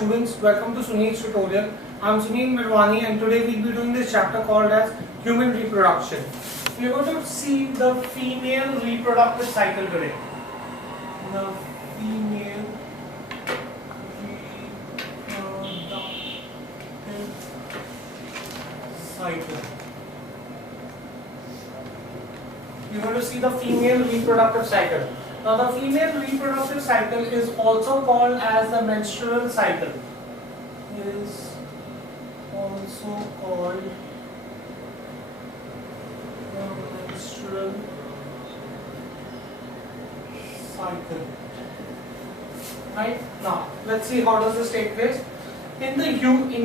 students, welcome to Sunil's tutorial. I'm Sunil Mirwani and today we'll be doing this chapter called as human reproduction. We're going to see the female reproductive cycle today. The female reproductive cycle. You're going to see the female reproductive cycle. Now the female reproductive cycle is also called as the menstrual cycle. Is also called the menstrual cycle. Right? Now let's see how does this take place. In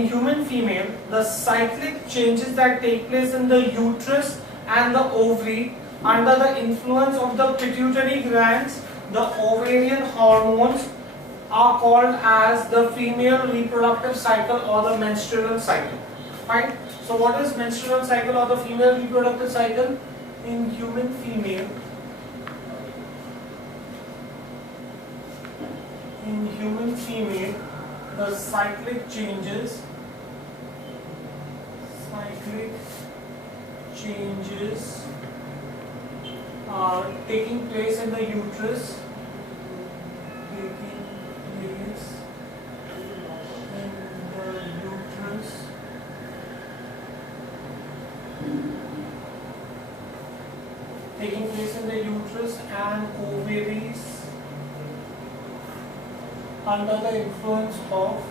human female, the cyclic changes that take place in the uterus and the ovary under the influence of the pituitary glands, the ovarian hormones, are called as the female reproductive cycle or the menstrual cycle. Right? So what is menstrual cycle or the female reproductive cycle? In human female, the cyclic changes are taking place in the uterus, and ovaries under the influence of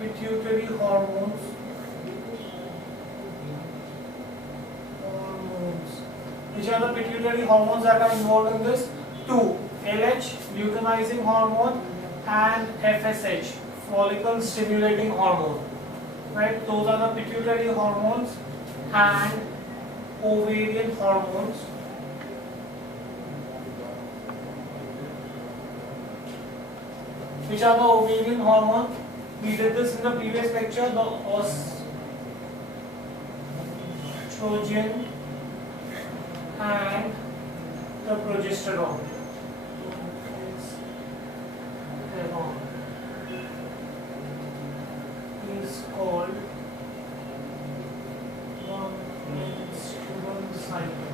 pituitary hormones. Which are the pituitary hormones that are involved in this? Two: LH, luteinizing hormone, and FSH, follicle stimulating hormone. Right? Those are the pituitary hormones and ovarian hormones. Which are the ovarian hormones? We did this in the previous lecture. The estrogen and the progesterone. Is called the menstrual cycle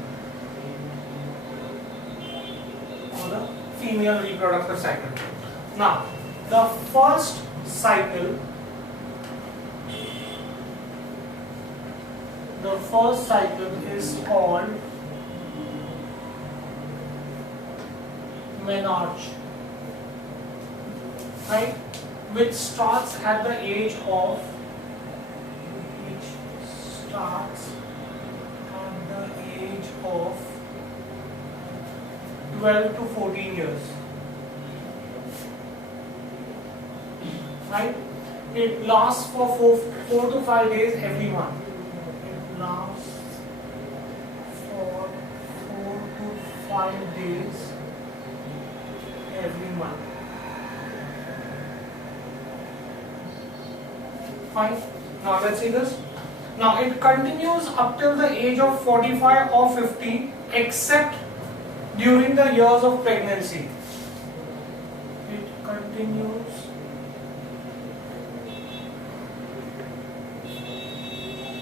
or the female reproductive cycle. Now, the first cycle is called menarche, right? Which starts at the age of 12 to 14 years. Right? It lasts for 4 to 5 days every month. It lasts for 4 to 5 days every month. Fine. Now let's see this. Now it continues up till the age of 45 or 50, except during the years of pregnancy. It continues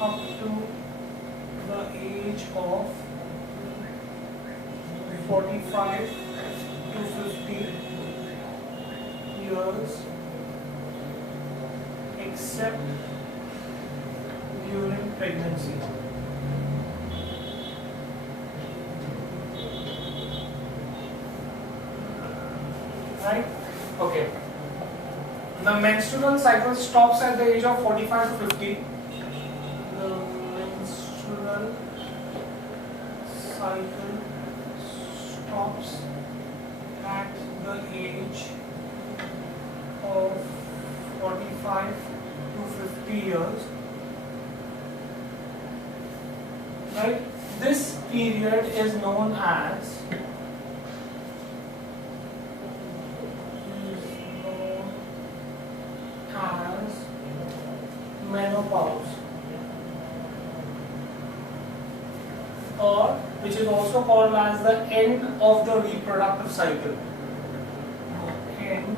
up to the age of 45 to 50 years, except during pregnancy. Right? Okay. The menstrual cycle stops at the age of 45 to 50. The menstrual cycle stops at the age of 45 to 50 years. Right? This period is known as menopause. or which is also called as the end of the reproductive cycle. End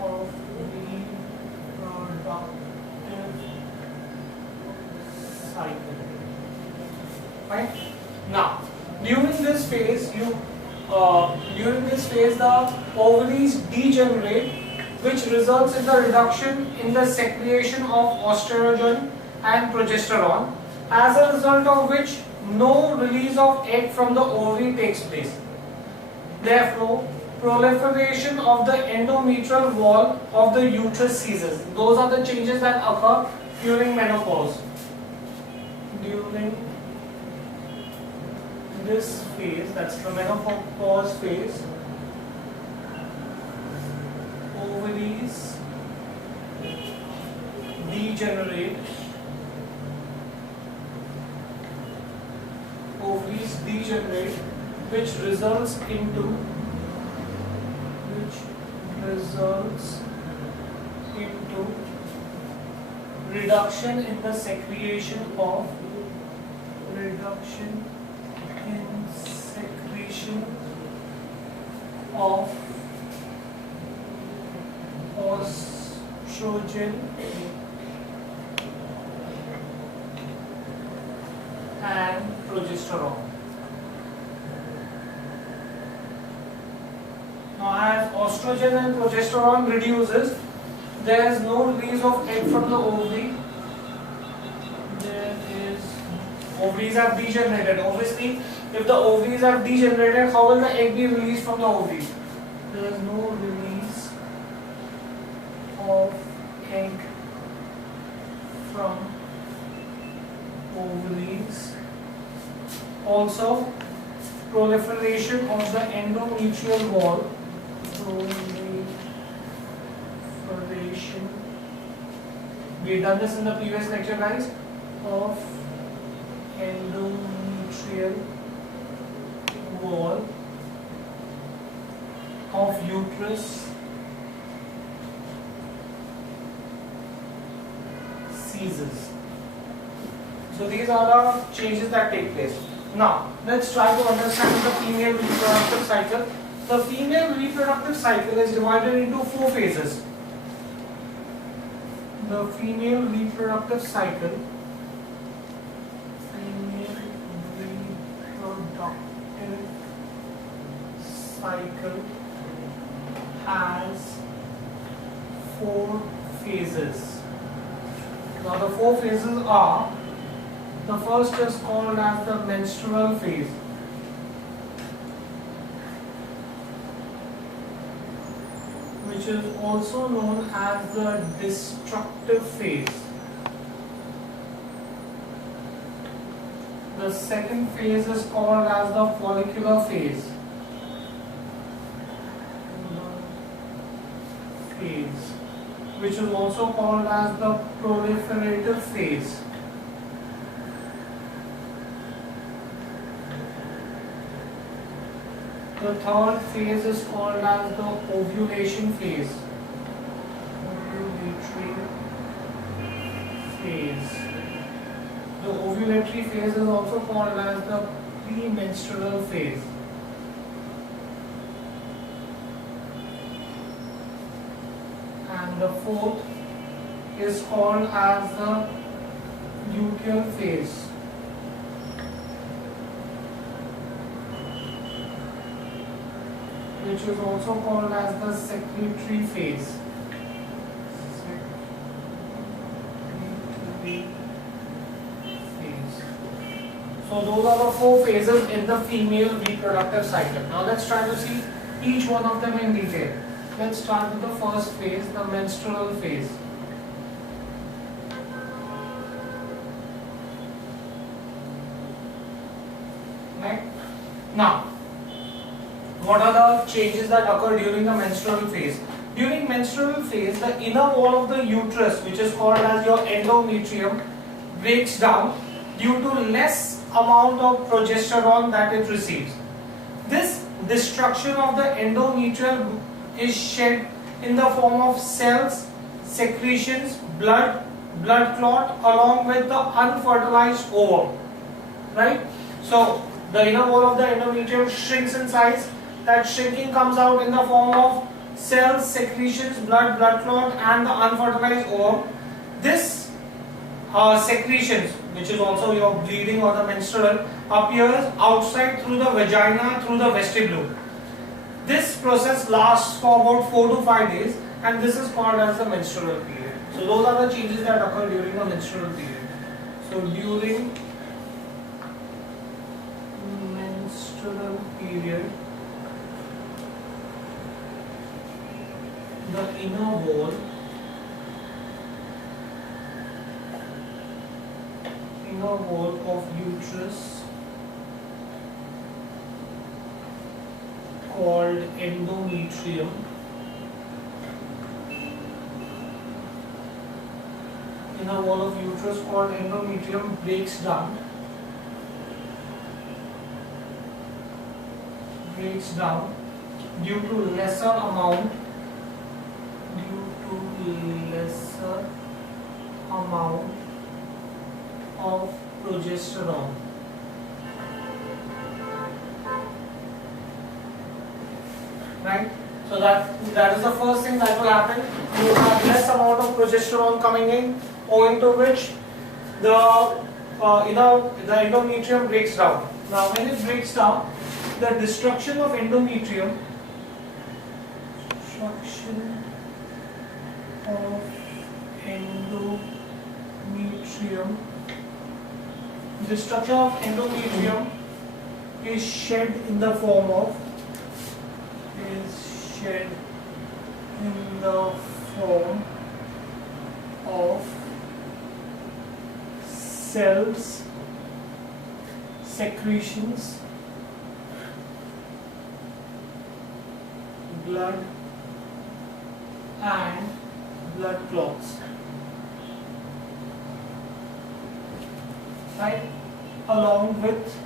of reproductive cycle. Right? Now, during this phase, the ovaries degenerate, which results in the reduction in the secretion of estrogen and progesterone, as a result of which no release of egg from the ovary takes place. Therefore, proliferation of the endometrial wall of the uterus ceases. Those are the changes that occur during menopause. During this phase, that's the menopause phase, ovaries degenerate, which results into reduction in the secretion of estrogen and progesterone. Now, as estrogen and progesterone reduces, there is no release of egg from the ovary. Ovaries have degenerated. Obviously, if the ovaries have degenerated, how will the egg be released from the ovaries? There is no release of egg from ovaries. Also, proliferation of the endometrial wall. We had done this in the previous lecture, guys, of endometrial wall of uterus ceases. So these are the changes that take place. Now, let's try to understand the female reproductive cycle. The female reproductive cycle is divided into 4 phases. The female reproductive cycle has 4 phases. Now the 4 phases are, the first is called as the menstrual phase. Which is also known as the destructive phase. The second phase is called as the follicular phase. Which is also called as the proliferative phase. The third phase is called as the ovulation phase. Ovulatory phase. The ovulatory phase is also called as the premenstrual phase. And the fourth is called as the luteal phase. Which is also called as the secretory phase. So those are the 4 phases in the female reproductive cycle. Now let's try to see each one of them in detail. Let's start with the first phase, the menstrual phase. Right? Now, what are the changes that occur during the menstrual phase? During menstrual phase, the inner wall of the uterus, which is called as your endometrium, breaks down due to less amount of progesterone that it receives. This destruction of the endometrium is shed in the form of cells, secretions, blood clot, along with the unfertilized ovum. Right? So the inner wall of the endometrium shrinks in size. That shrinking comes out in the form of cells, secretions, blood clot, and the unfertilized ovum. This secretions, which is also your bleeding or the menstrual, appears outside through the vagina, through the vestibule. This process lasts for about 4 to 5 days, and this is called as the menstrual period. So those are the changes that occur during the menstrual period. So during menstrual period, the inner wall of uterus called endometrium breaks down due to lesser amount of progesterone. Right? So that is the first thing that will happen. You have less amount of progesterone coming in, owing to which the endometrium breaks down. Now when it breaks down, the destruction of endometrium is shed in the form of cells, secretions, blood, and blood clots. Right? Along with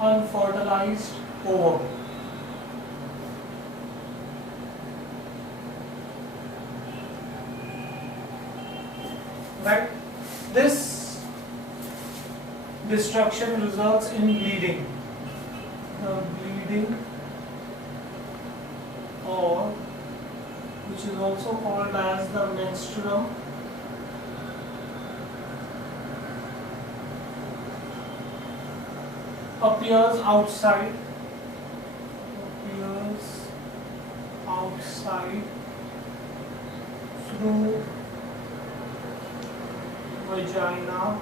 unfertilized ovum. Right? This destruction results in bleeding. The bleeding, or which is also called as the menstruum, appears outside through vagina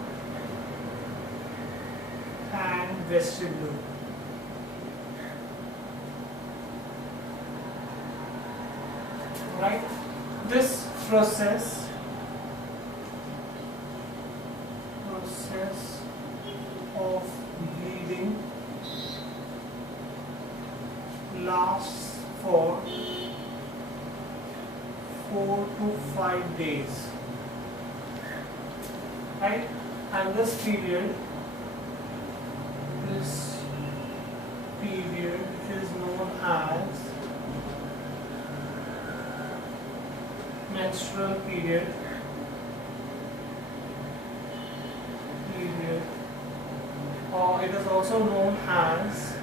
and vestibule. Right? This process of bleeding lasts for 4 to 5 days. Right? And this period is known as menstrual period, or it is also known as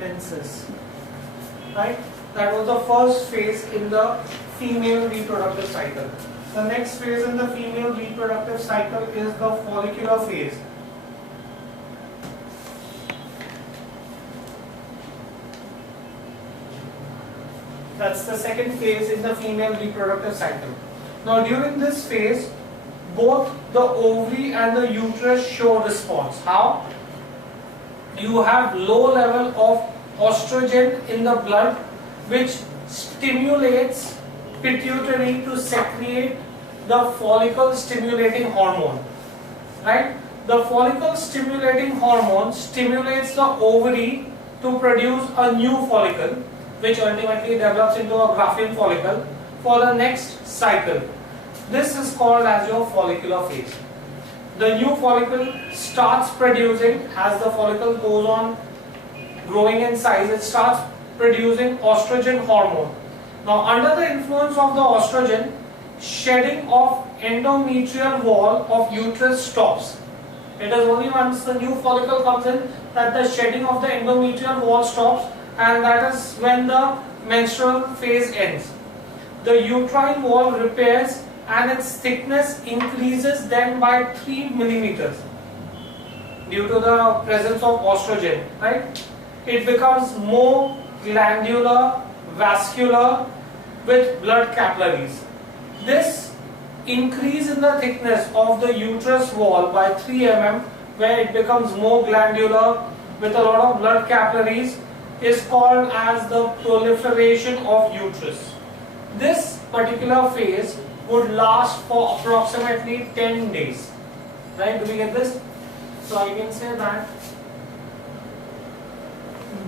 menses. Right? That was the first phase in the female reproductive cycle. The next phase in the female reproductive cycle is the follicular phase. That's the second phase in the female reproductive cycle. Now during this phase, both the ovary and the uterus show response. How? You have low level of estrogen in the blood, which stimulates pituitary to secrete the follicle stimulating hormone. Right? The follicle stimulating hormone stimulates the ovary to produce a new follicle, which ultimately develops into a Graafian follicle for the next cycle. This is called as your follicular phase. The new follicle starts producing, as the follicle goes on growing in size, it starts producing estrogen hormone. Now under the influence of the estrogen, shedding of endometrial wall of uterus stops. It is only once the new follicle comes in that the shedding of the endometrial wall stops, and that is when the menstrual phase ends. The uterine wall repairs and its thickness increases then by 3 millimeters due to the presence of estrogen, right? It becomes more glandular, vascular with blood capillaries. This increase in the thickness of the uterus wall by 3 mm, where it becomes more glandular with a lot of blood capillaries, is called as the proliferation of uterus. This particular phase would last for approximately 10 days. Right? Do we get this? So I can say that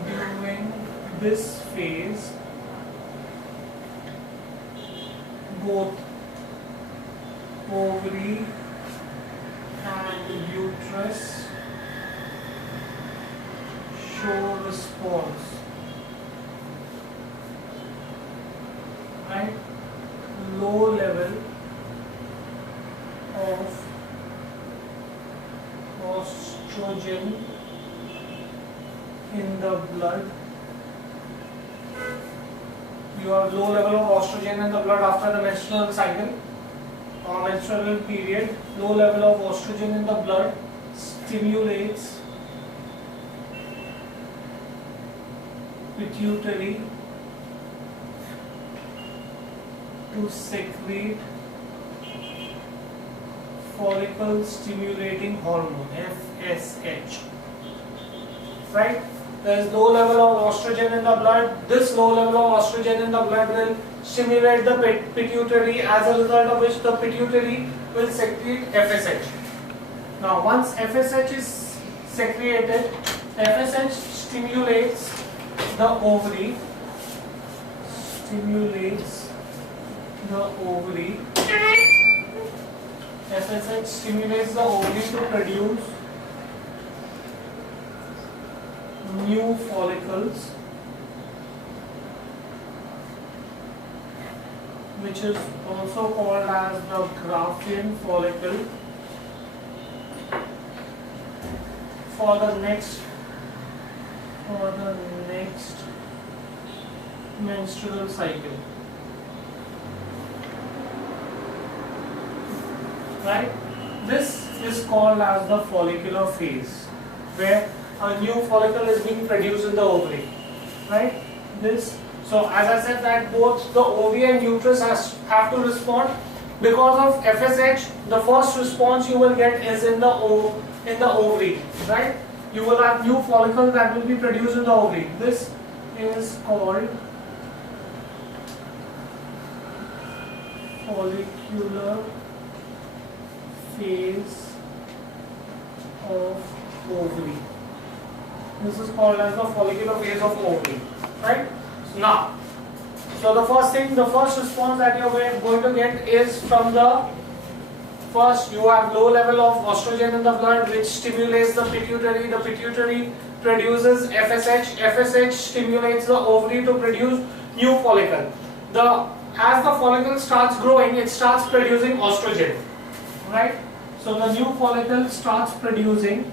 during this phase, both ovary and uterus show response. Right? Low level of estrogen in the blood. You have low level of estrogen in the blood after the menstrual cycle or menstrual period. Low level of estrogen in the blood stimulates pituitary to secrete follicle stimulating hormone, FSH. Right? There is low level of estrogen in the blood. This low level of estrogen in the blood will stimulate the pituitary, as a result of which the pituitary will secrete FSH. Now once FSH is secreted, FSH stimulates the ovary, FSH stimulates the ovary to produce new follicles, which is also called as the Graafian follicle, for the next menstrual cycle. Right? This is called as the follicular phase, where a new follicle is being produced in the ovary. Right? So as I said that both the ovary and uterus have to respond. Because of FSH, the first response you will get is in the ovary. Right? You will have new follicles that will be produced in the ovary. This is called follicular phase of ovary. This is called as the follicular phase of ovary. Right? So the first response that you are going to get is from the first, you have low level of estrogen in the blood, which stimulates the pituitary. The pituitary produces FSH. FSH stimulates the ovary to produce new follicle. As the follicle starts growing, it starts producing estrogen. Right? So the new follicle starts producing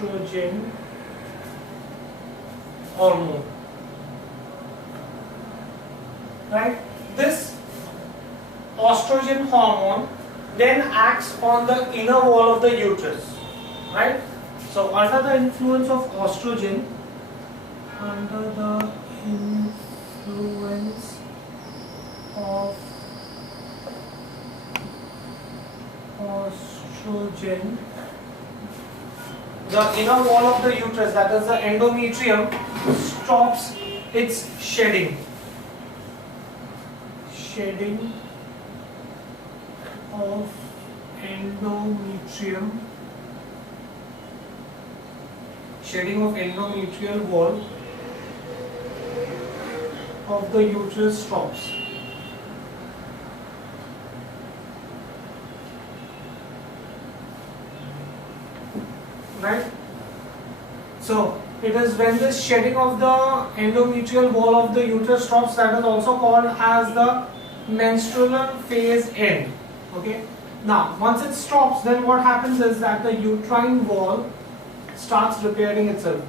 estrogen hormone. Right? This estrogen hormone then acts on the inner wall of the uterus. Right? So under the influence of estrogen, the inner wall of the uterus, that is the endometrium, stops its shedding of endometrial wall of the uterus stops. right? So it is when this shedding of the endometrial wall of the uterus stops, that is also called as the menstrual phase end. Okay. Now once it stops, then what happens is that the uterine wall starts repairing itself.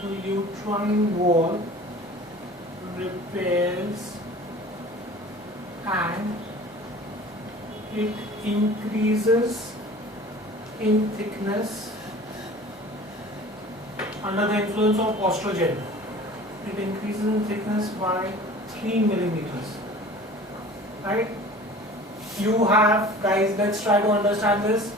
The uterine wall repairs and it increases in thickness under the influence of estrogen. It increases in thickness by 3 millimeters. Right? You have, guys, let's try to understand this.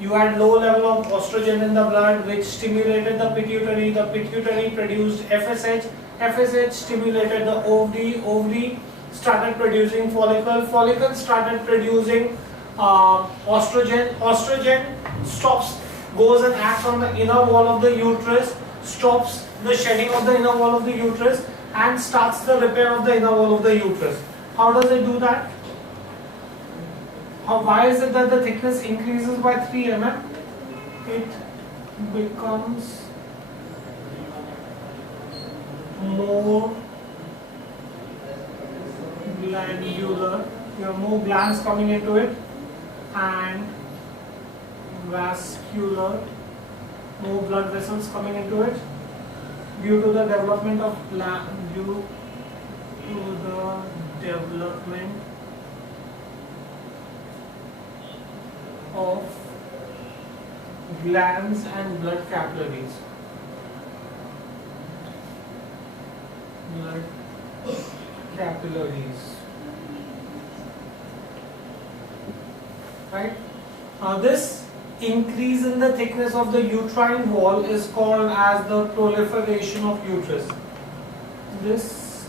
You had low level of estrogen in the blood, which stimulated the pituitary. The pituitary produced FSH. FSH stimulated the ovary. Ovary started producing follicle. Follicle started producing estrogen. Estrogen stops, goes and acts on the inner wall of the uterus, stops the shedding of the inner wall of the uterus, and starts the repair of the inner wall of the uterus. How does it do that? Why is it that the thickness increases by 3 mm? It becomes more glandular. You have more glands coming into it, and vascular, more blood vessels coming into it due to the development of glands and blood capillaries. Blood capillaries. Right? Now this increase in the thickness of the uterine wall is called as the proliferation of uterus. This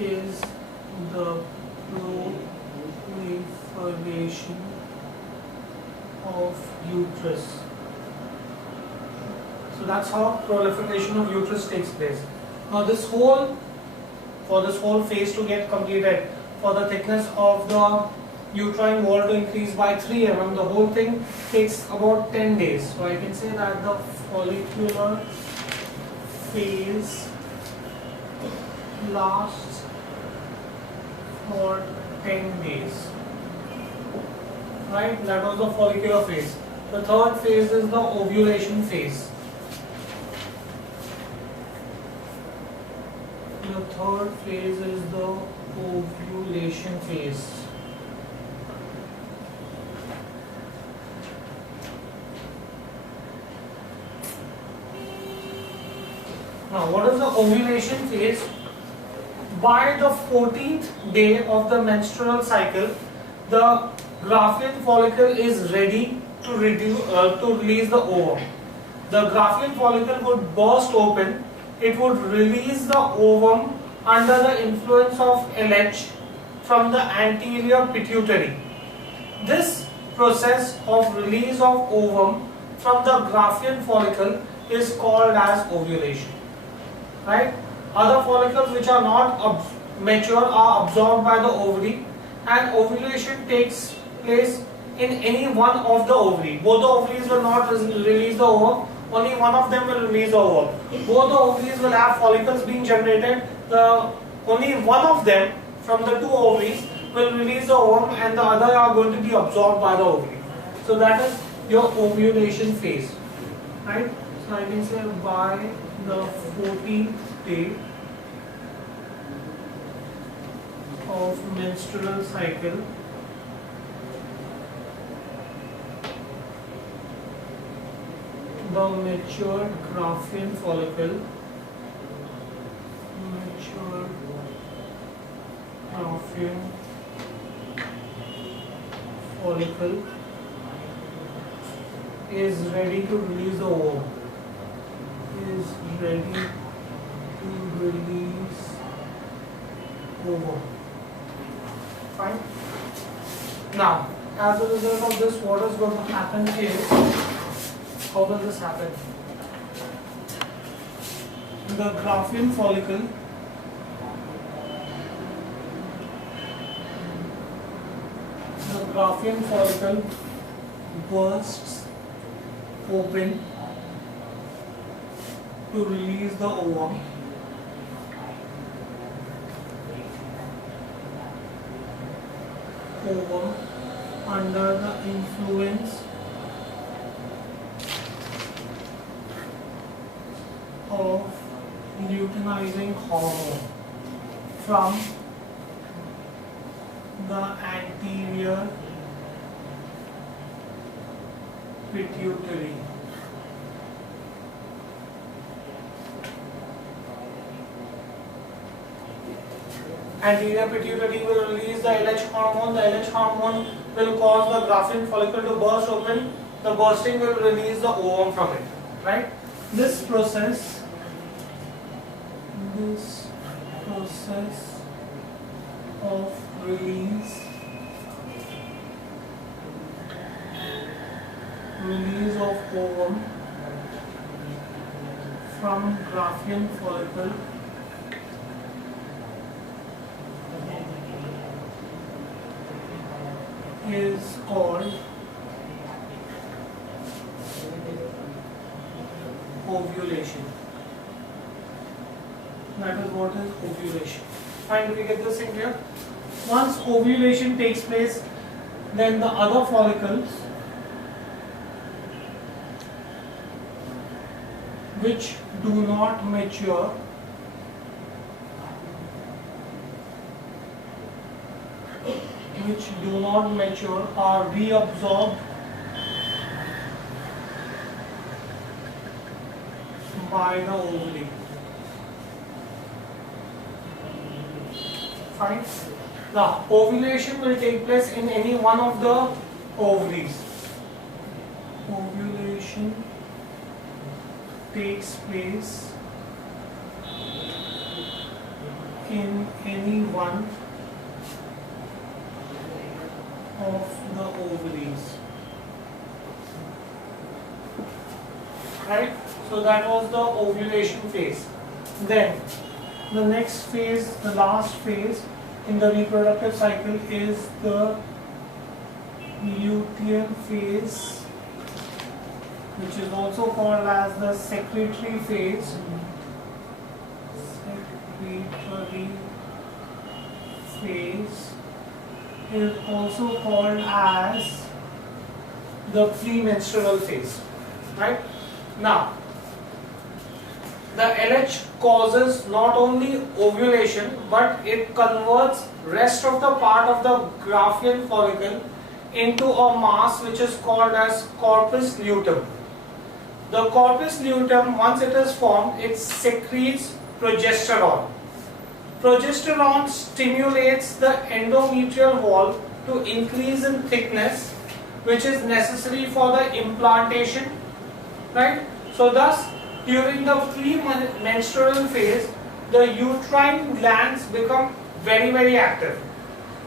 is the proliferation of uterus. So that's how proliferation of uterus takes place. Now for this whole phase to get completed, for the thickness of the uterine wall to increase by 3 mm, the whole thing takes about 10 days. So I can say that the follicular phase lasts for 10 days. Right? That was the follicular phase. The third phase is the ovulation phase. The third phase is the ovulation phase. Now, what is the ovulation phase? By the 14th day of the menstrual cycle, the Graafian follicle is ready to release the ovum. The Graafian follicle would burst open. It would release the ovum under the influence of LH from the anterior pituitary. This process of release of ovum from the Graafian follicle is called as ovulation. Right? Other follicles which are not mature are absorbed by the ovary, and ovulation takes place in any one of the ovary. Both the ovaries will not release the ovum, only one of them will release the ovum. Both the ovaries will have follicles being generated, only one of them from the two ovaries will release the ovum and the other are going to be absorbed by the ovary. So that is your ovulation phase. Right? So I can say by the 14th day of menstrual cycle, the matured Graafian follicle is ready to release the ovum. Fine. Now, as a result of this, what is going to happen is, how does this happen? The Graafian follicle Graafian follicle bursts open to release the ovum. Ovum under the influence of luteinizing hormone from the anterior pituitary. Anterior pituitary will release the LH hormone. The LH hormone will cause the Graafian follicle to burst open. The bursting will release the ovum from it. Right? This process of release of ovum from Graafian follicle is called ovulation. That is what is ovulation. Fine, do we get this in here? Once ovulation takes place, then the other follicles which do not mature are reabsorbed by the ovary. Fine. Now, ovulation will take place in any one of the ovaries. Ovulation takes place in any one of the ovaries. Right? So that was the ovulation phase. Then the next phase, the last phase in the reproductive cycle is the luteal phase, which is also called as the secretory phase. Secretory phase is also called as the premenstrual phase. Right? Now, the LH causes not only ovulation, but it converts rest of the part of the Graafian follicle into a mass which is called as corpus luteum. The corpus luteum, once it is formed, it secretes progesterone. Progesterone stimulates the endometrial wall to increase in thickness, which is necessary for the implantation. Right? So thus, during the premenstrual phase, the uterine glands become very, very active.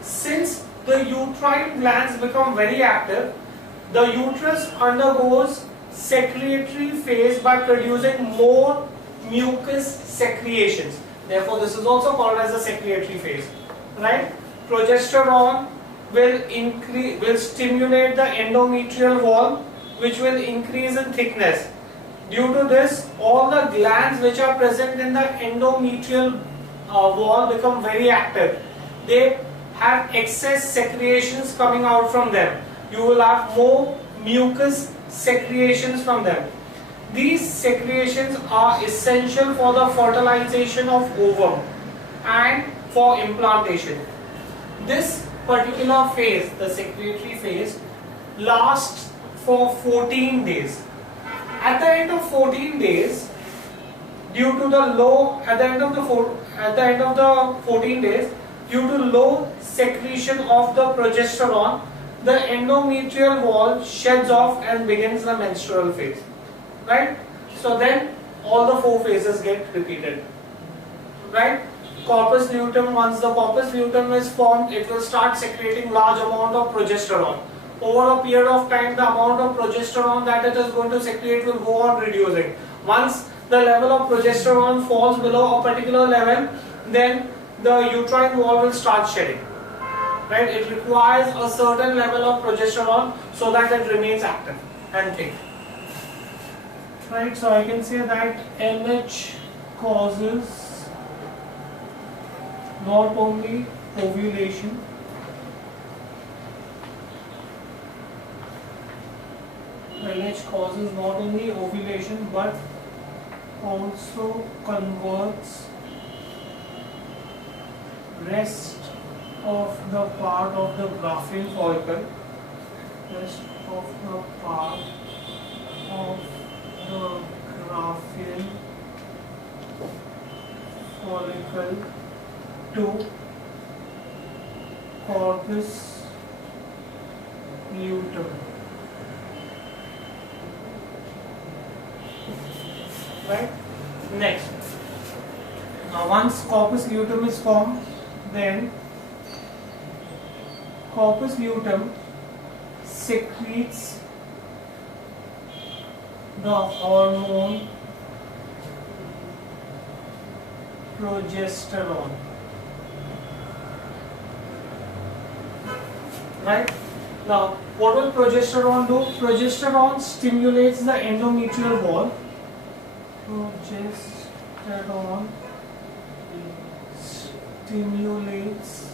Since the uterine glands become very active, the uterus undergoes secretory phase by producing more mucus secretions. Therefore, this is also called as the secretory phase. Right? Progesterone will stimulate the endometrial wall, which will increase in thickness. Due to this, all the glands which are present in the endometrial wall become very active. They have excess secretions coming out from them. You will have more mucus secretions from them. These secretions are essential for the fertilization of ovum and for implantation. This particular phase, the secretory phase, lasts for 14 days. At the end of 14 days, due to the low, at the end of the 14 days, due to low secretion of the progesterone, the endometrial wall sheds off and begins the menstrual phase. Right? So then all the four phases get repeated. Right? Corpus luteum, once the corpus luteum is formed, it will start secreting large amount of progesterone. Over a period of time, the amount of progesterone that it is going to secrete will go on reducing. Once the level of progesterone falls below a particular level, then the uterine wall will start shedding. right? It requires a certain level of progesterone so that it remains active and thick. Right, so I can say that LH causes not only ovulation LH causes not only ovulation but also converts rest of the part of the Graafian follicle, rest of the part of the Graafian follicle to corpus luteum. Right? Next. Now once corpus luteum is formed, then corpus luteum secretes the hormone progesterone. Right? Now, what will progesterone do? Progesterone stimulates the endometrial wall. Progesterone stimulates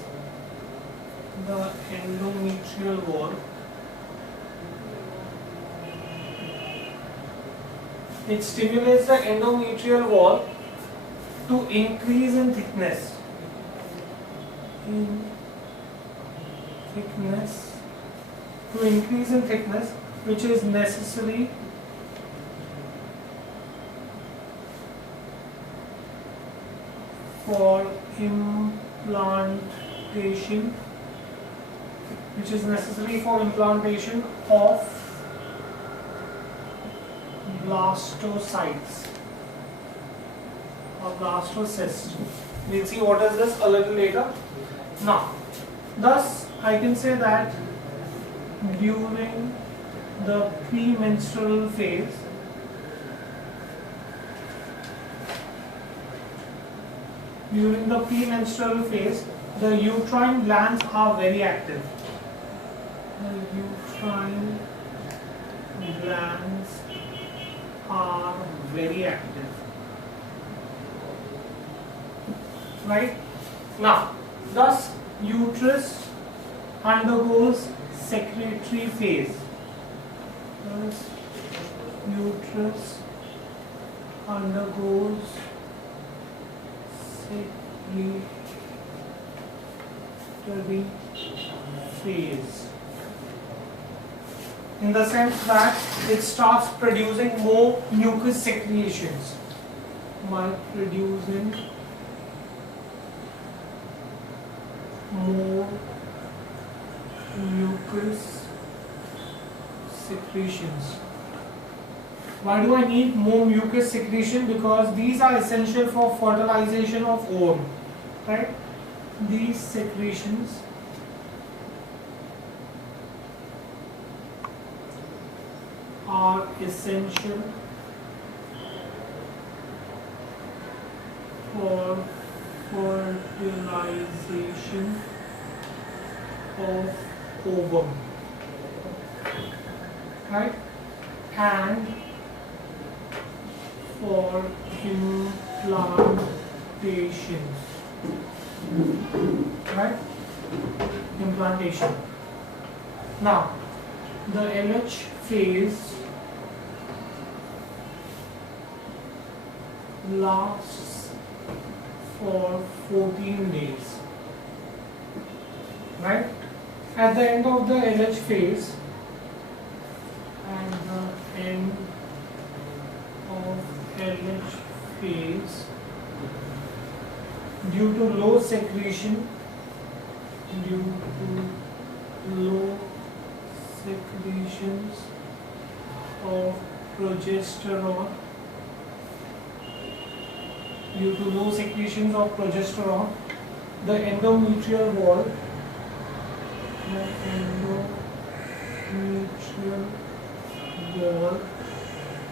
the endometrial wall. It stimulates the endometrial wall to increase in thickness. To increase in thickness, which is necessary for implantation, of blastocytes or blastocysts. We'll see what is this a little later. Now, thus I can say that during the premenstrual phase, the uterine glands are very active. The uterine glands are very active. Right? Now, thus uterus undergoes secretory phase. Thus uterus undergoes secretory phase, in the sense that it starts producing more mucus secretions by producing more mucus secretions. Why do I need more mucus secretion? Because these are essential for fertilization of ovum, right? These secretions are essential for fertilization of ovum, right? And for implantation, right? Implantation. Now, the LH phase lasts for 14 days, right? At the end of the LH phase, due to low secretions of progesterone, the endometrial wall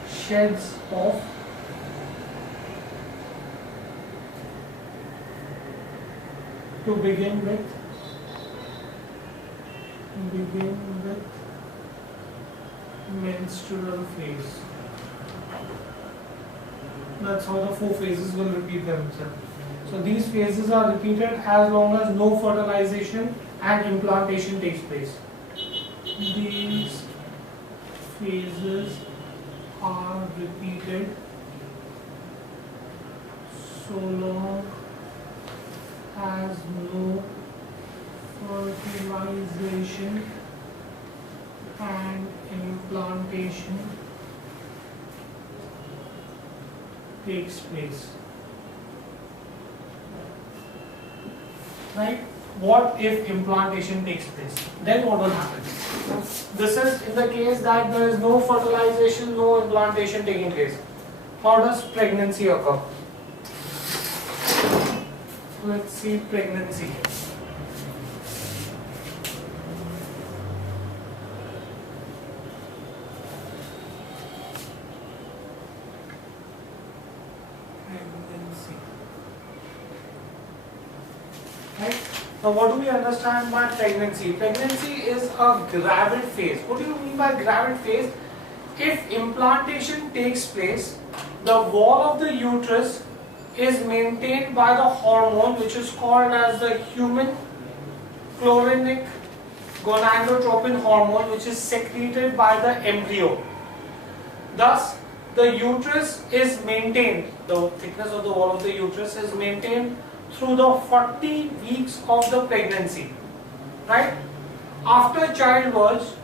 sheds off to begin with, begin with menstrual phase. That's how the 4 phases will repeat themselves. So these phases are repeated as long as no fertilization and implantation takes place. These phases are repeated so long as no fertilization and implantation takes place. Right? What if implantation takes place? Then what will happen? This is in the case that there is no fertilization, no implantation taking place. How does pregnancy occur? Let's see pregnancy. Right? Now what do we understand by pregnancy? Pregnancy is a gravid phase. What do you mean by gravid phase? If implantation takes place, the wall of the uterus is maintained by the hormone which is called as the human chorionic gonadotropin hormone, which is secreted by the embryo. Thus, the uterus is maintained, the thickness of the wall of the uterus is maintained through the 40 weeks of the pregnancy. Right? After childbirth,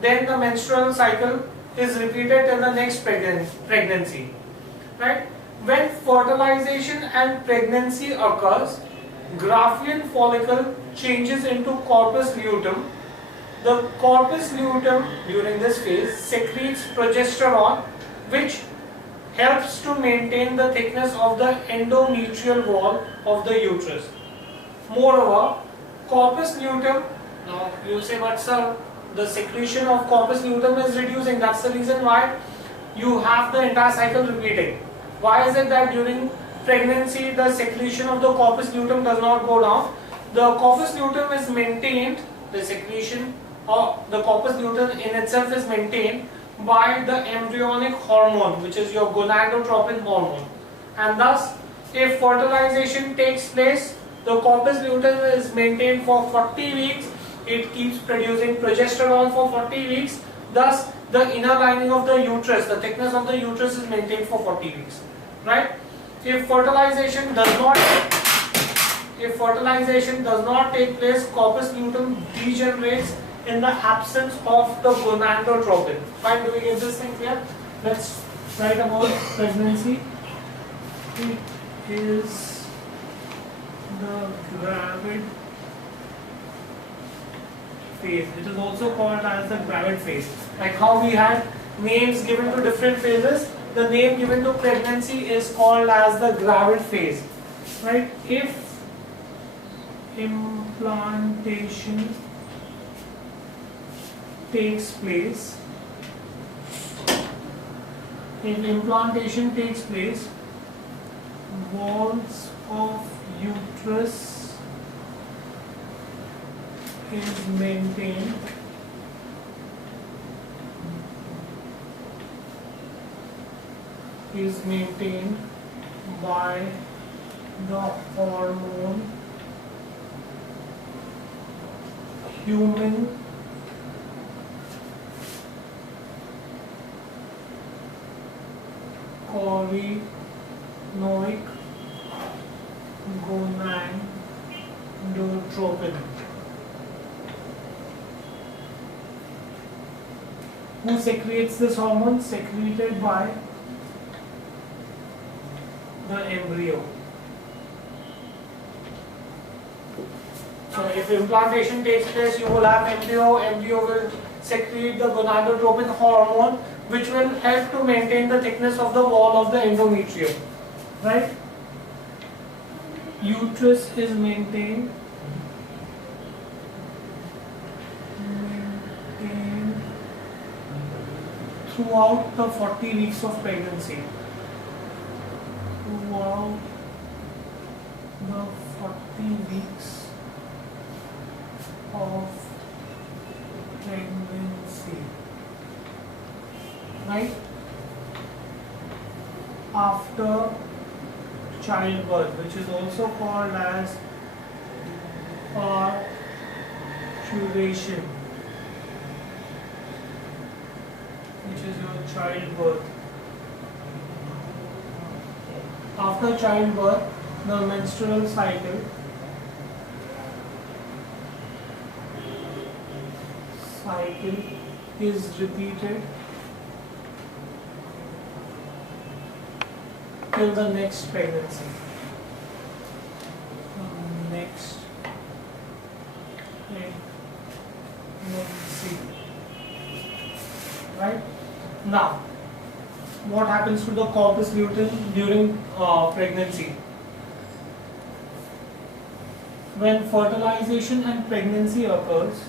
then the menstrual cycle is repeated till the next pregnancy. Right? When fertilization and pregnancy occurs, Graafian follicle changes into corpus luteum. The corpus luteum during this phase secretes progesterone, which helps to maintain the thickness of the endometrial wall of the uterus. Moreover, corpus luteum, now you say, but sir, the secretion of corpus luteum is reducing. That's the reason why you have the entire cycle repeating. Why is it that during pregnancy the secretion of the corpus luteum does not go down? The corpus luteum is maintained, the secretion of the corpus luteum in itself is maintained by the embryonic hormone, which is your gonadotropin hormone. And thus, if fertilization takes place, the corpus luteum is maintained for 40 weeks. It keeps producing progesterone for 40 weeks. Thus, the inner lining of the uterus, the thickness of the uterus is maintained for 40 weeks. Right? If fertilization does not take place, corpus luteum degenerates in the absence of the gonadotropin. Fine, do we get this thing clear? Let's write about pregnancy. It is the gravid phase. It is also called as the gravid phase. Like how we had names given to different phases, the name given to pregnancy is called as the gravid phase. Right? If implantation takes place, walls of uterus is maintained by the hormone human chorionic gonadotropin. Who secretes this hormone? Secreted by the embryo. So if implantation takes place, you will have embryo will secrete the gonadotropin hormone, which will help to maintain the thickness of the wall of the endometrium. Right? Uterus is maintained throughout the 40 weeks of pregnancy. Throughout the 40 weeks of right? After childbirth, which is also called as parturition, which is your childbirth. After childbirth, the menstrual cycle is repeated till the next pregnancy. Next pregnancy. Right? Now, what happens to the corpus luteum during pregnancy? When fertilization and pregnancy occurs,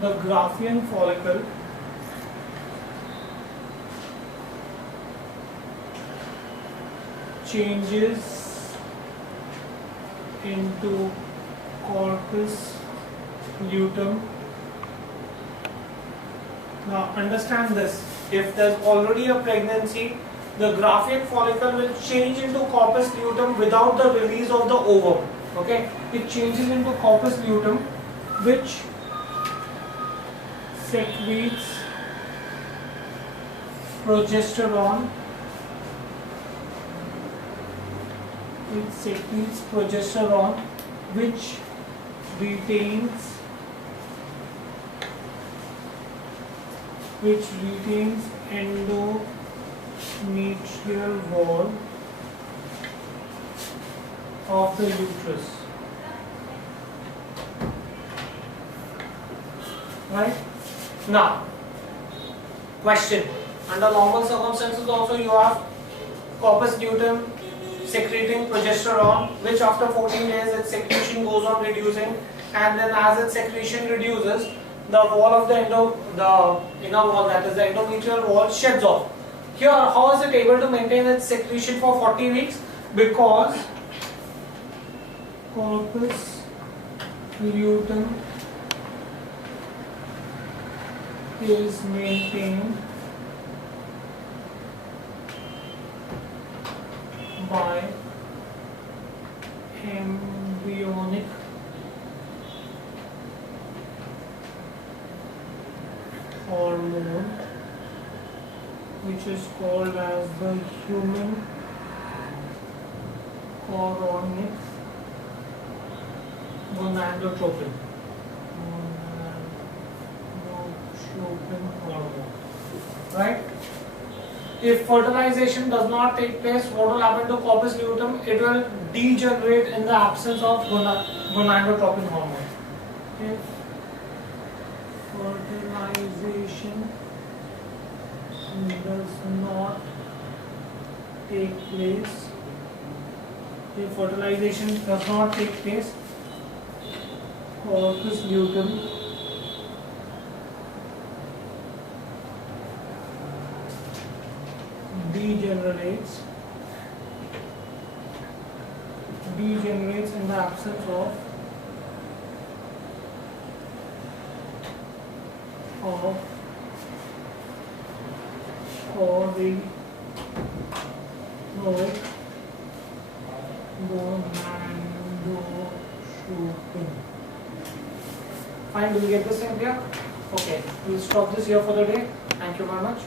the Graafian follicle changes into corpus luteum. Now understand this, if there's already a pregnancy, the Graafian follicle will change into corpus luteum without the release of the ovum. Okay, it changes into corpus luteum, which secretes progesterone. Which retains endometrial wall of the uterus. Right? Now, question. Under normal circumstances also you have corpus luteum secreting progesterone, which after 14 days its secretion goes on reducing, and then as its secretion reduces, the wall of the inner wall, that is the endometrial wall, sheds off. Here, how is it able to maintain its secretion for 40 weeks? Because corpus luteum is maintained by embryonic hormone, which is called as the human chorionic gonadotropin. Hormone. Right? If fertilization does not take place, what will happen to corpus luteum? It will degenerate in the absence of gonadotropin hormone. If fertilization does not take place, corpus luteum degenerates in the absence of chorionic gonadotropin. Fine, do you get this idea? Okay, we'll stop this here for the day. Thank you very much.